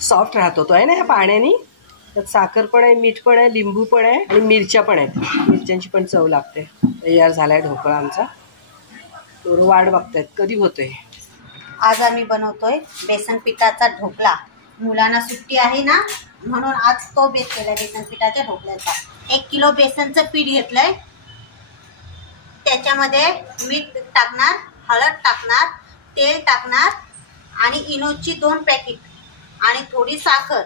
Soft राहतो तो आहे ना ह्या पाण्याने. त्यात साखर पण आहे, मीठ पण आहे, लिंबू पण आहे आणि मिरच्या पण आहेत. मिरच्यांची पण चव लागते. तयार झालाय ढोकळा आमचा. तर वाट बघतायत कधी होतोय. आज आम्ही बनवतोय बेसन पिठाचा ढोकळा. मुलांना सुट्टी आहे ना, म्हणून आज तो बेत केलाय बेसन पिठाच्या ढोकळ्याचा. 1 किलो बेसनचं पीठ घेतलंय. त्याच्यामध्ये मीठ टाकणार, हळद टाकणार, तेल टाकणार आणि इनोची 2 पॅकेट आणि थोडी साखर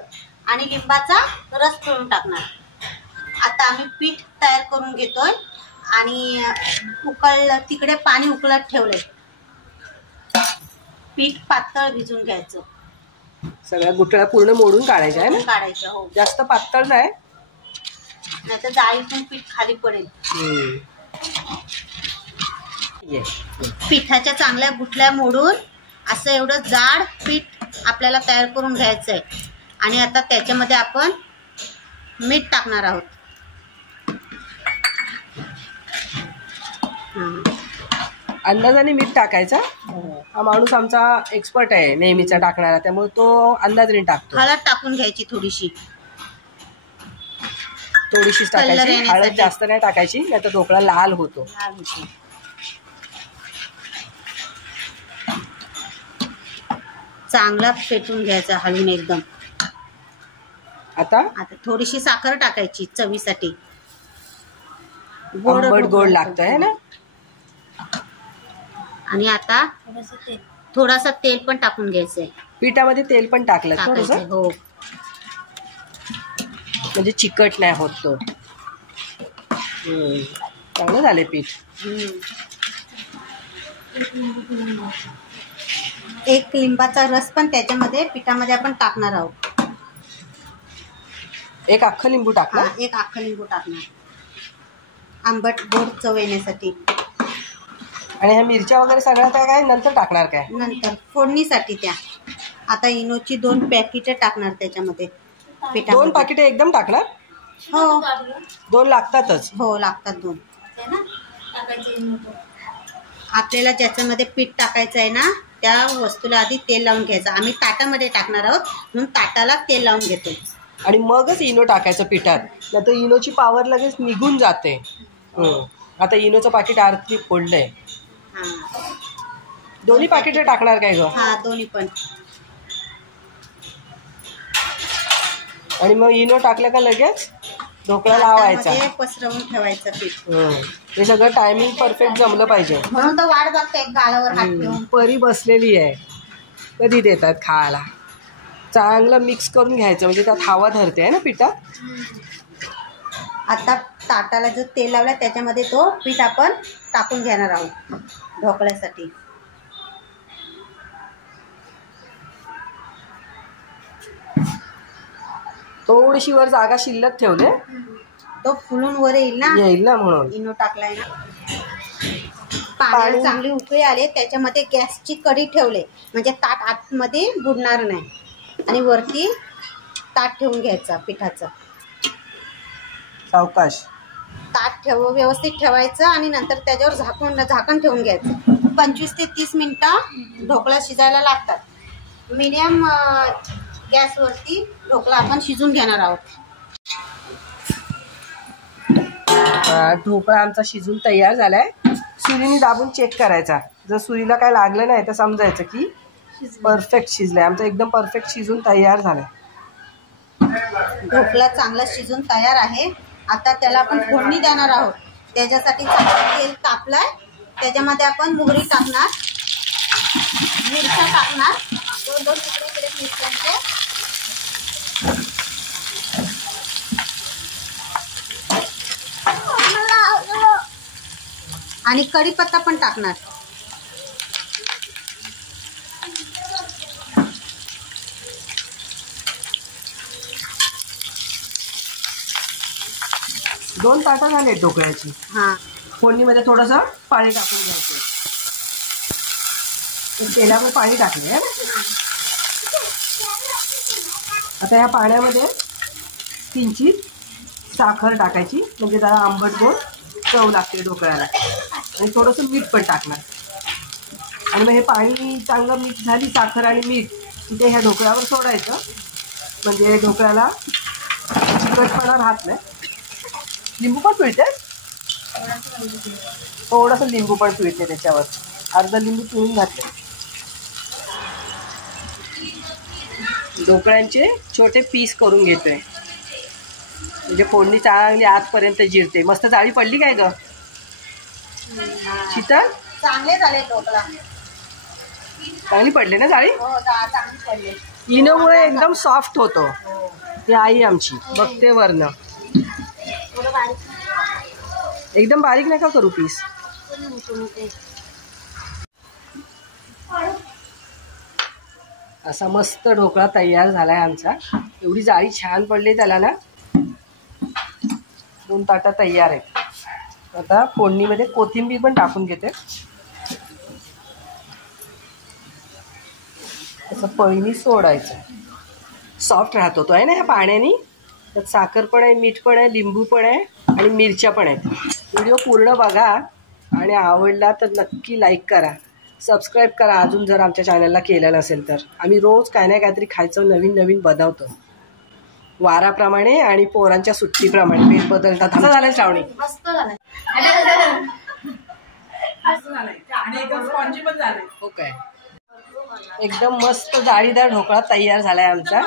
आणि लिंबाचा रस पिळून टाकणार. आता आम्ही पीठ तयार करून घेतोय आणि तिकडे पाणी उकळत ठेवलंय. पीठ पातळ भिजून घ्यायचं. सगळ्या गुठळ्या पूर्ण मोडून काढायच्या आहे ना. काढायच्या हो. जास्त पातळ नाही, नाहीतर जाळीतून पीठ खाली पडेल. पिठाच्या चांगल्या गुठल्या मोडून असं एवढं जाड पीठ आपल्याला तयार करून घ्यायचंय. आणि आता त्याच्यामध्ये आपण मीठ टाकणार आहोत. अंदाजाने मीठ टाकायचा. हा माणूस आमचा एक्सपर्ट आहे नेहमीचा टाकणारा, त्यामुळे तो अंदाजाने टाकतो. हळद टाकून घ्यायची थोडीशीच टाकायची. हळद जास्त नाही टाकायची, नाही तर ढोकळा लाल होतो. चांगला फेटून घ्यायचा हलवून एकदम. आता थोडीशी साखर टाकायची चवीसाठी. गोड लागतंय ना. आणि आता थोडासा तेल पण टाकून घ्यायचंय. पिठामध्ये तेल पण टाकलं थोडंसं, हो, म्हणजे चिकट नाही होत तो. चांगलं झाले पीठ. 1 लिंबाचा रस पण त्याच्यामध्ये पिठामध्ये आपण टाकणार आहोत. 1 अख्खं लिंबू टाकणार. 1 अख्खं लिंबू टाकणार, आंबट गोड चव येण्यासाठी. आणि ह्या मिरच्या वगैरे सगळ्या त्या काय नंतर टाकणार काय? नंतर फोडणीसाठी त्या. आता इनोची 2 पॅकेट टाकणार त्याच्यामध्ये. 2 पॅकेट एकदम टाकणार? हो, 2 लागतातच. हो लागतात 2. आपल्याला ज्याच्यामध्ये पीठ टाकायचं आहे ना, त्या वस्तूला आधी तेल लावून घ्यायचं. आम्ही ताटामध्ये टाकणार आहोत म्हणून ताटाला तेल लावून घेतो. आणि मगच इनो टाकायचं पिठात, नाही तर इनोची पावर लगेच निघून जाते. आता इनोचं पाकिट आरती फोडलंय. दोन्ही पाकिट टाकणार काय ग? हा, दोन्ही पण. आणि मग इनो टाकलं का लगेच ढोकळा लावायचा, पसरवून ठेवायचं पीठ. हे सगळं टायमिंग परफेक्ट जमलं पाहिजे. म्हणून तर वाट बघते गालावर हात ठेवून. परी बसलेली आहे, कधी देतात खायला. चांगलं मिक्स करून घ्यायचं, म्हणजे त्यात हवा धरते आहे ना पिठात. आता ताटाला जो तेल लावलाय त्याच्यामध्ये तो पीठ आपण टाकून घेणार आहोत ढोकळ्यासाठी. थोडीशी वर जागा शिल्लक ठेवले, तो फुलून वर येईल ना म्हणून. इनो टाकलाय ना. पाणी चांगली उकळी आले, त्याच्यामध्ये गॅसची कढी ठेवले म्हणजे ताट आतमध्ये बुडणार नाही. आणि वरती ताट ठेवून घ्यायचा पिठाचं. सावकाश ताट व्यवस्थित ठेवायचं आणि नंतर त्याच्यावर झाकण ठेवून घ्यायचं. 25 ते 30 मिनिटं ढोकळा शिजायला लागतात. मीडियम गॅसवरती ढोकळा आपण शिजून घेणार आहोत. ढोकळा आमचा शिजून तयार झालाय. सुरीने दाबून चेक करायचा. जर सुरीला काय लागलं नाही तर समजायचं की परफेक्ट शिजलाय. आमचा एकदम परफेक्ट शिजून तयार झालाय. ढोकळा चांगला शिजून तयार आहे. आता त्याला आपण फोडणी देणार आहोत. त्याच्यासाठी चांगलं तेल तापलंय, त्याच्यामध्ये आपण मोहरी टाकणार, मिरच्या टाकणार, 2 तुकडे केले मिरच्यांचे. आणि कढीपत्ता पण टाकणार. दोन ताटं झाले ढोकळ्याची. हा, फोडणीमध्ये थोडंसं पाणी टाकून घ्यायचं. तेलामध्ये पाणी टाकले. आता या पाण्यामध्ये किंचित साखर टाकायची, म्हणजे त्याला आंबट गोड चव लागते ढोकळ्याला. आणि थोडंसं मीठ पण टाकणार. आणि मग हे पाणी चांगलं मिक्स झाली साखर आणि मीठ, तिथे ह्या ढोकळ्यावर सोडायचं म्हणजे ढोकळ्याला चिकटपणा राहत नाही. लिंबू पण पिळते, थोडंसं लिंबू पण पिळते त्याच्यावर, अर्धा लिंबू पिळून घातले. ढोकळ्यांचे छोटे पीस करून घेतोय, म्हणजे फोडणी चांगली आतपर्यंत जिरते. मस्त जाळी पडली काय ग शीतल? चांगले झाले ढोकळा, चांगली पडली ना जाळी? हो चांगली पडले. इनोमुळे एकदम सॉफ्ट होतो. ती आई आमची बघते वरनं. थोडं बारीक, एकदम बारीक नका करू पीस. असा मस्त ढोकळा तयार झालाय आमचा. एवढी जाळी छान पडली त्याला ना. 2 ताटं तयार आहेत. आता फोडणीमध्ये कोथिंबीर पण टाकून घेते. असं पळीनी सोडायचं. सॉफ्ट राहतो तो आहे ना ह्या पाण्याने. त्यात साखर पण आहे, मीठ पण आहे, लिंबू पण आहे आणि मिरच्या पण आहेत. व्हिडिओ पूर्ण बघा आणि आवडला तर नक्की लाईक करा, सबस्क्राईब करा अजून जर आमच्या चॅनलला केलं नसेल तर. आम्ही रोज काय ना काहीतरी खायचं नवीन नवीन बनवतो, वाराप्रमाणे आणि पोरांच्या सुट्टीप्रमाणे फेर बदलतात. असं झालंय श्रावणी? मस्त झालं. हो काय, एकदम मस्त जाळीदार ढोकळा तयार झालाय आमचा.